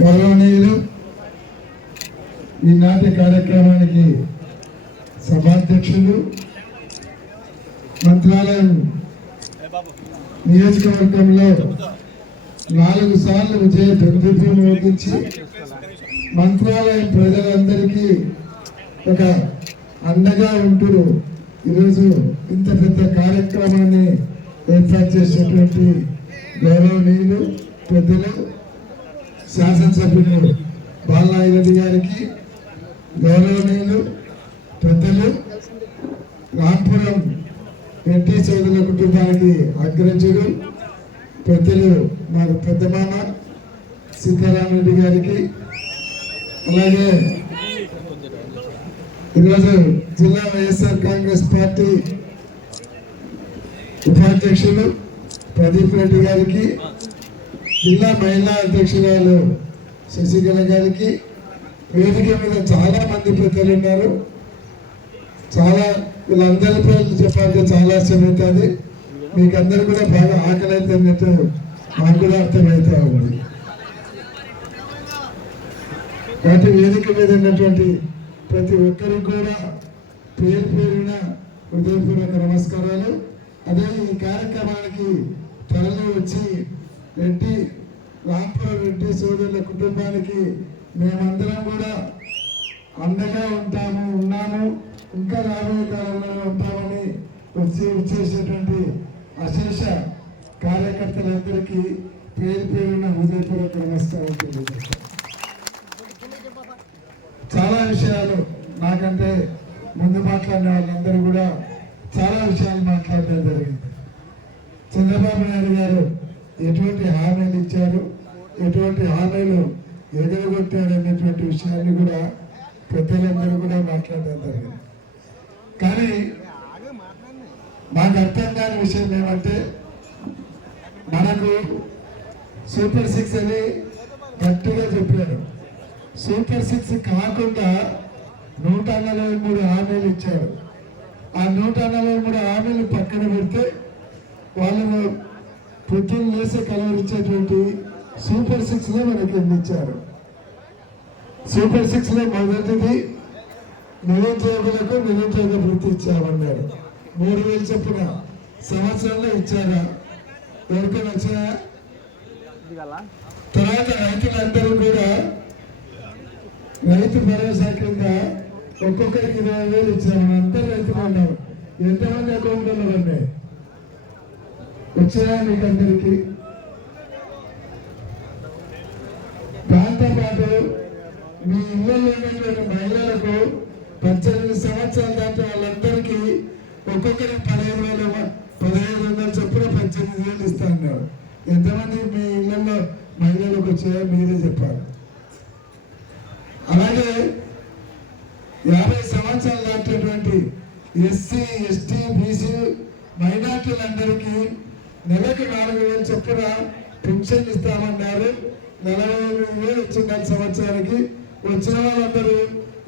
గౌరవనీయులు ఈనాటి కార్యక్రమానికి సభాధ్యక్షులు మంత్రాలయం నియోజకవర్గంలో 4 సార్లు విజయ దుర్దీపం మోగించి మంత్రాలయం ప్రజలందరికీ ఒక అండగా ఉంటూ ఈరోజు ఇంత పెద్ద కార్యక్రమాన్ని ఏర్పాటు చేసేటువంటి గౌరవనీయులు పెద్దలు శాసనసభ్యులు బాలనాగిరెడ్డి గారికి, గౌరవనీయులు పెద్దలు రాంపురం రెడ్డి సోదరుల కుటుంబానికి అగ్రజుడు పెద్దలు మాకు పెద్ద మామ సీతారామరెడ్డి గారికి, అలాగే ఈరోజు జిల్లా వైఎస్ఆర్ కాంగ్రెస్ పార్టీ ఉపాధ్యక్షులు ప్రదీప్ రెడ్డి గారికి, జిల్లా మహిళా అధ్యక్షురాలు శశికళ గారికి, వేదిక మీద చాలా మంది పెద్దలు ఉన్నారు. చాలా వీళ్ళందరి పేర్లు చెప్పాలంటే చాలా సమయతుంది. మీకు అందరు కూడా బాగా ఆకలి అవుతున్నట్టు మాకు కూడా అర్థమవుతా ఉంది. వాటి వేదిక మీద ఉన్నటువంటి ప్రతి ఒక్కరికి కూడా పేరు పేరున హృదయపూర్వక నమస్కారాలు. అదే ఈ కార్యక్రమానికి త్వరలో వచ్చి రాంపురం రెడ్డి సోదరుల కుటుంబానికి మేమందరం కూడా అండగా ఉన్నాము, ఇంకా రాబోయే కాలంలో ఉంటామని వచ్చేసేటువంటి అశేష కార్యకర్తలందరికీ పేరు పేరున హృదయపూర్వక నమస్కారం తెలియజేస్తాను. చాలా విషయాలు నాకంటే ముందు మాట్లాడిన వాళ్ళందరూ కూడా చాలా విషయాలు మాట్లాడడం జరిగింది. చంద్రబాబు నాయుడు గారు ఎటువంటి హామీలు ఇచ్చారు, ఎటువంటి హామీలు ఎదురుగొట్టాడు అనేటువంటి విషయాన్ని కూడా పెద్దలందరూ కూడా మాట్లాడడం జరిగింది. కానీ మాకు అర్థం కాని విషయం ఏమంటే, మనకు సూపర్ 6 అని గట్టిగా చెప్పారు. సూపర్ 6 కాకుండా 143 హామీలు ఇచ్చారు. ఆ 143 హామీలు పక్కన పెడితే వాళ్ళు పొద్దున్న లేసి కలవరించేటువంటి సూపర్ 6లో మనకి అందించారు. సూపర్ 6లో మొదటిది నిరుద్యోగులకు నిరుద్యోగ వృత్తి ఇచ్చామన్నారు. 3,000 చొప్పున సంవత్సరంలో ఇచ్చారా? ఎవరికైనా వచ్చాయా? తర్వాత రైతులందరూ కూడా రైతు భరోసా కింద ఒక్కొక్కరికి 20,000 ఇచ్చామని అందరూ రైతులు ఉన్నారు. ఎంతమంది అకౌంట్లో ఉన్నాయి? వచ్చాయా మీకు అందరికీ? దాంతోపాటు మీ ఇళ్ళలో ఉన్నటువంటి మహిళలకు 18 సంవత్సరాల దాకా వాళ్ళందరికీ ఒక్కొక్కరికి 15,000 చొప్పున 18,000 ఇస్తా అన్నారు. ఎంతమంది మీ ఇళ్లలో మహిళలకు వచ్చాయో మీరే చెప్పాలి. అలాగే 50 సంవత్సరాలు దాటేటువంటి ఎస్సీ, ఎస్టీ, బీసీ మైనార్టీలందరికీ నెలకు 4,000 చొప్పున పెన్షన్ ఇస్తామన్నారు. 48,000 వచ్చింది సంవత్సరానికి. వచ్చిన వాళ్ళందరూ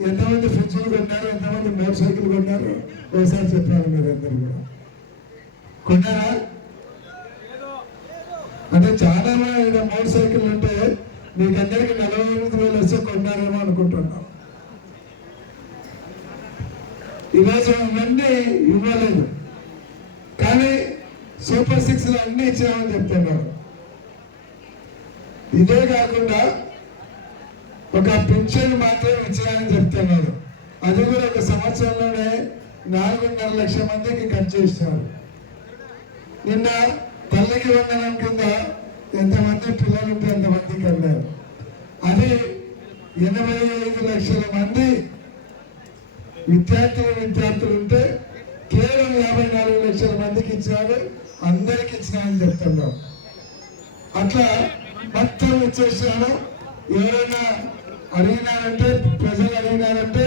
ఎంతమంది ఫ్రిడ్జ్లు కొన్నారు, ఎంతమంది మోటార్ సైకిల్ కొన్నారు ఒకసారి చెప్పారు. మీరు అందరూ కూడా కొన్నారా? అంటే చాలా మోటార్ సైకిల్ ఉంటే మీకు అందరికి 48,000 వస్తే కొన్నారేమో అనుకుంటున్నాం. ఈరోజు ఇవన్నీ ఇవ్వలేదు, కానీ సూపర్ 6లో అన్ని ఇచ్చామని చెప్తున్నారు. ఇదే కాకుండా ఒక పెన్షన్ మాత్రం ఇచ్చామని చెప్తున్నారు. అది కూడా ఒక సంవత్సరంలోనే 4.5 లక్షల మందికి ఖర్చు చేస్తున్నారు. నిన్న తల్లికి వందనం కింద ఎంతమంది పిల్లలు ఉంటే ఎంతమందికి అన్నారు. అది 85 లక్షల మంది విద్యార్థులు ఉంటే కేవలం 54 లక్షల మందికి ఇచ్చినారు. అందరికి ఇచ్చినామని చెప్తున్నాం. అట్లా మొత్తం ఇచ్చేసినాను. ఎవరైనా అడిగినారంటే, ప్రజలు అడిగినారంటే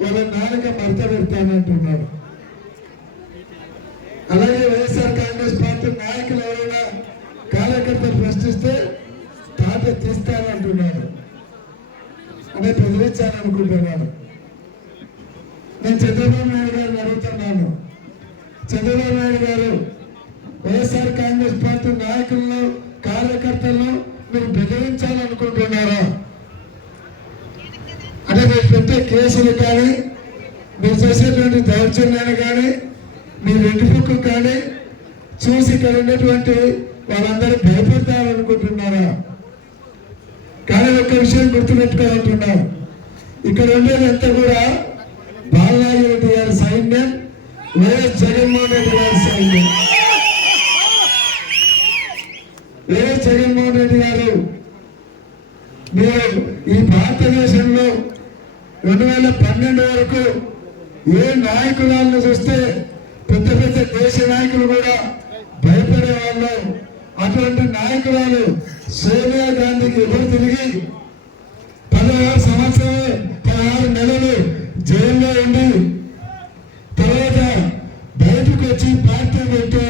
వాళ్ళ నాలుక మడత పెడతానంటున్నారు. అలాగే వైఎస్ఆర్ కాంగ్రెస్ పార్టీ నాయకులు ఎవరైనా కార్యకర్తలు ప్రశ్నిస్తే తాట తీస్తానంటున్నారు. అంటే బెదిరించాలనుకుంటున్నాను. నేను చంద్రబాబు నాయుడు గారిని అడుగుతున్నాను. చంద్రబాబు నాయుడు గారు వైఎస్ఆర్ కాంగ్రెస్ పార్టీ నాయకులను, కార్యకర్తలను మీరు బెదిరించాలనుకుంటున్నారా? అంటే మీరు పెట్టే కేసులు కానీ మీరు చేసేటువంటి దౌర్జన్యాన్ని కానీ మీ వెంట్రుకు కానీ చూసి ఇక్కడ ఉన్నటువంటి వాళ్ళందరూ భయపడతారనుకుంటున్నారా? కానీ ఒక్క విషయం గుర్తుపెట్టుకోవాలంటున్నారు, ఇక్కడ ఉండేదంతా కూడా బాలనాగిరెడ్డి గారి సైన్యం, వైఎస్ జగన్మోహన్ రెడ్డి గారి సైన్యం. వైఎస్ జగన్మోహన్ రెడ్డి గారు మీరు ఈ భారతదేశంలో 2012 వరకు ఏ నాయకులను చూస్తే పెద్ద పెద్ద దేశ నాయకులు కూడా భయపడే వాళ్ళు. అటువంటి నాయకురాలు సోనియా గాంధీకి ఎదురు తిరిగి 16 నెలలు జైల్లో ఉండి తర్వాత బయటకు వచ్చి పార్టీ పెట్టి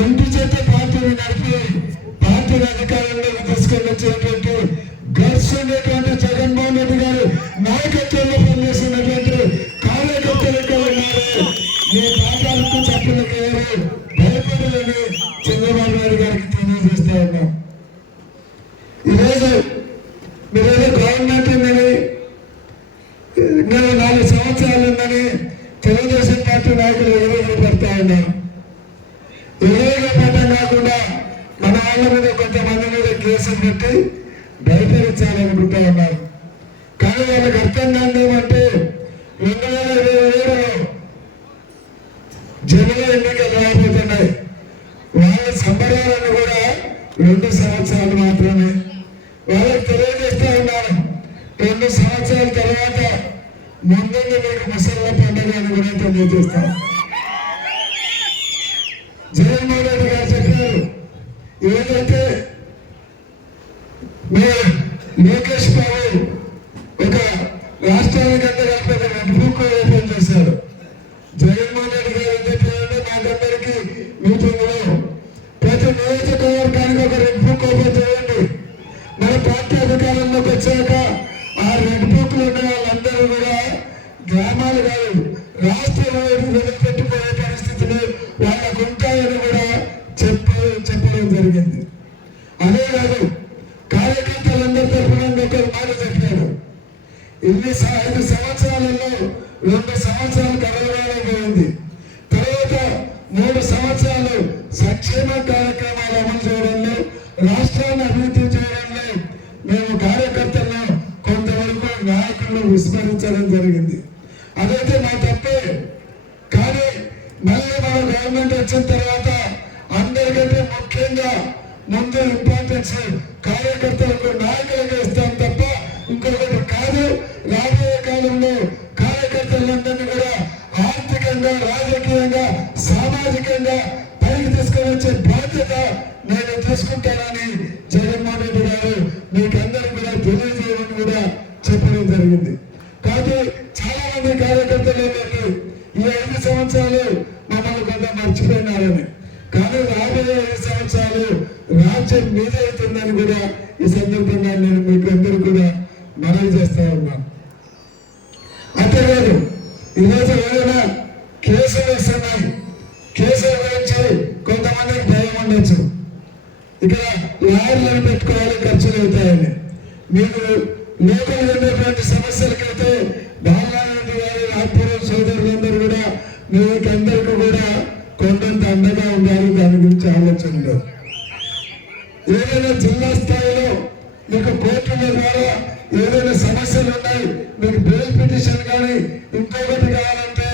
ఇంటి చేత పార్టీని నడిపి పార్టీని అధికారంలోకి తీసుకొని వచ్చేటువంటి గర్స్ ఉండేటువంటి జగన్మోహన్ రెడ్డి గారు నాయకత్వంలో పనిచేస్తున్నటువంటి కార్యకర్తలు ఇక్కడ ఉన్నారు. మీ పాఠాలకు చెప్పలకు ఎవరు భయపడాలని చంద్రబాబు నాయుడు గారికి తెలియజేస్తా ఉన్నాం. ఈరోజు మీరేదో గవర్నమెంట్ ఉందని, నేను 4 సంవత్సరాలు ఉందని తెలుగుదేశం పార్టీ నాయకులు ఎదురుగా పడతా ఉన్నారు. ఎదురుగా పడటం కాకుండా మన వాళ్ళ మీద కొంతమంది మీద కేసులు పెట్టి భయపడించాలనుకుంటా ఉన్నారు. కానీ వాళ్ళకి అర్థం కాదు ఏమంటే 2027లో జనరల్ ఎన్నికలు రాబోతున్నాయి. వాళ్ళ సంబరాలను కూడా 2 సంవత్సరాలు మాత్రమే. వాళ్ళకి తెలియజేస్తా ఉన్నారు, 2 సంవత్సరాల తర్వాత ముందుంది మీకు ముసళ్ళ పండుగ అని కూడా తెలియజేస్తాం. జగన్మోహన్ రెడ్డి గారు చెప్పారు, ఏదైతే లోకేష్ బాబు ఒక రాష్ట్రానికి అంతా కలిపి ఒక రెడ్ బుక్ ఓపెన్ చేశారు. జగన్మోహన్ రెడ్డి గారు ఏం చెప్పారంటే మాకందరికీ మీటింగ్ లో ప్రతి నియోజకవర్గానికి ఒక రెడ్ బుక్ ఓపెన్ చేయండి. మన పార్టీ అధికారంలోకి వచ్చాక ఆ రెడ్ బుక్ లో ఉన్న వాళ్ళందరూ కూడా గ్రామాలు కాదు రాష్ట్రంలో వదిలిపెట్టిపోయే పరిస్థితులు వాళ్ళకు ఉంటాయని కూడా చెప్పడం జరిగింది. అదే కాదు కార్యకర్తలందరి తరఫున ఒకరు మాట చెప్పారు, 5 సంవత్సరాలలో 2 సంవత్సరాలు కరోనాలో పోయింది, తర్వాత 3 సంవత్సరాలు సంక్షేమ కార్యక్రమాలు అమలు చేయడంలో రాష్ట్రాన్ని అభివృద్ధి చేయడంలో మేము కార్యకర్తలను కొంతవరకు నాయకులను విస్మరించడం జరిగింది. అదైతే మా తప్పే. కానీ మళ్ళీ మన గవర్నమెంట్ వచ్చిన తర్వాత అందరికంటే ముఖ్యంగా ముందు ఇంపార్టెన్స్ కార్యకర్తలకు నాయకులుగా ఇస్తాం తప్ప ఇంకొకటి కాదు. రాబోయే కాలంలో కార్యకర్తలందరినీ కూడా ఆర్థికంగా, రాజకీయంగా, సామాజికంగా పైకి తీసుకొని వచ్చే బాధ్యత నేను తీసుకుంటానని జగన్మోహన్ రెడ్డి గారు మీకందరూ కూడా తెలియజేయమని కూడా చెప్పడం జరిగింది. కాబట్టి చాలా మంది కార్యకర్తలు ఏంటంటే ఈ 5 సంవత్సరాలు మమ్మల్ని కొంత మర్చిపోయినారని, కానీ రాబోయే 5 సంవత్సరాలు రాజ్యం మీద అవుతుందని కూడా ఈ సందర్భంగా నేను మీకు అందరూ కూడా మనవి చేస్తా ఉన్నాను. అంతేకాదు ఈరోజు ఏదైనా కేసులు వస్తున్నాయి, కేసుల గురించి కొంతమందికి భయం ఉండొచ్చు, ఇక్కడ లాయర్లను పెట్టుకోవాలి ఖర్చులు అవుతాయని. మీకు లోకల్ ఉండేటువంటి సమస్యలకైతే బాలనాగిరెడ్డి గారు, రాజ్పురం సోదరులందరూ కూడా మీకందరికీ కూడా కొండంత అండగా ఉండాలి. దాని గురించి ఆలోచన లేదు. ఏదైనా జిల్లా స్థాయిలో మీకు కోర్టుల ద్వారా ఏదైనా సమస్యలు ఉన్నాయి, మీకు బెయిల్ పిటిషన్ కానీ ఇంకొకటి కావాలంటే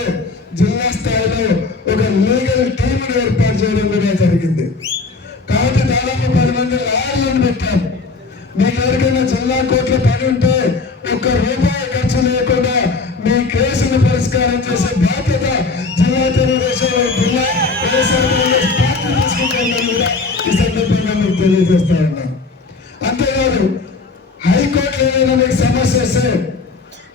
జిల్లా స్థాయిలో ఒక లీగల్ టీంను ఏర్పాటు చేయడం కూడా జరిగింది. కాబట్టి దాదాపు 10 మంది లాయర్లను పెట్టాం. మీకు ఎవరికైనా జిల్లా కోర్టులో పని ఉంటే ₹1 ఖర్చు లేకుండా మీ కేసును పరిష్కారం చేసే బాధ్యత జిల్లా తెలుగుదేశం జిల్లా పార్టీ తీసుకుంటుందని కూడా ఈ సందర్భంగా మీకు తెలియజేస్తా ఉన్నాను. అంతేకాదు హైకోర్టులో ఏదైనా మీకు సమస్య వస్తే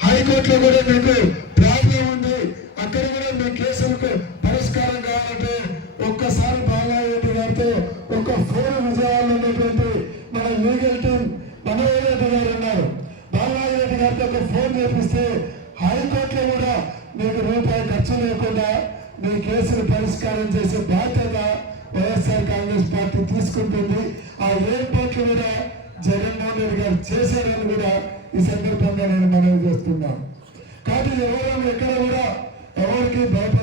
హైకోర్టులో కూడా మీకు ప్రాబ్లం ఉంది, అక్కడ కూడా మీ కేసులకు పరిష్కారం కావాలంటే ఒక్కసారి బాలనాగిరెడ్డి గారితో ఒక ఫోన్ విజయవాడలో ఉన్నటువంటి మన లీగల్ టీం మనోహర్ గారు ఉన్నారు, బాలనాగిరెడ్డి గారితో ఒక ఫోన్ చేపిస్తే హైకోర్టులో కూడా మీకు ₹1 ఖర్చు లేకుండా మీ కేసులు పరిష్కారం చేసే బాధ్యత వైఎస్ఆర్ కాంగ్రెస్ పార్టీ తీసుకుంటుంది. ఆ ఏర్పాటు ఎప్పటికీ కూడా జగన్మోహన్ రెడ్డి గారు చేశారని కూడా ఈ సందర్భంగా నేను మనవి చేస్తున్నాను. కాబట్టి ఎవరు ఎక్కడ కూడా ఎవరికి భయపడాలి.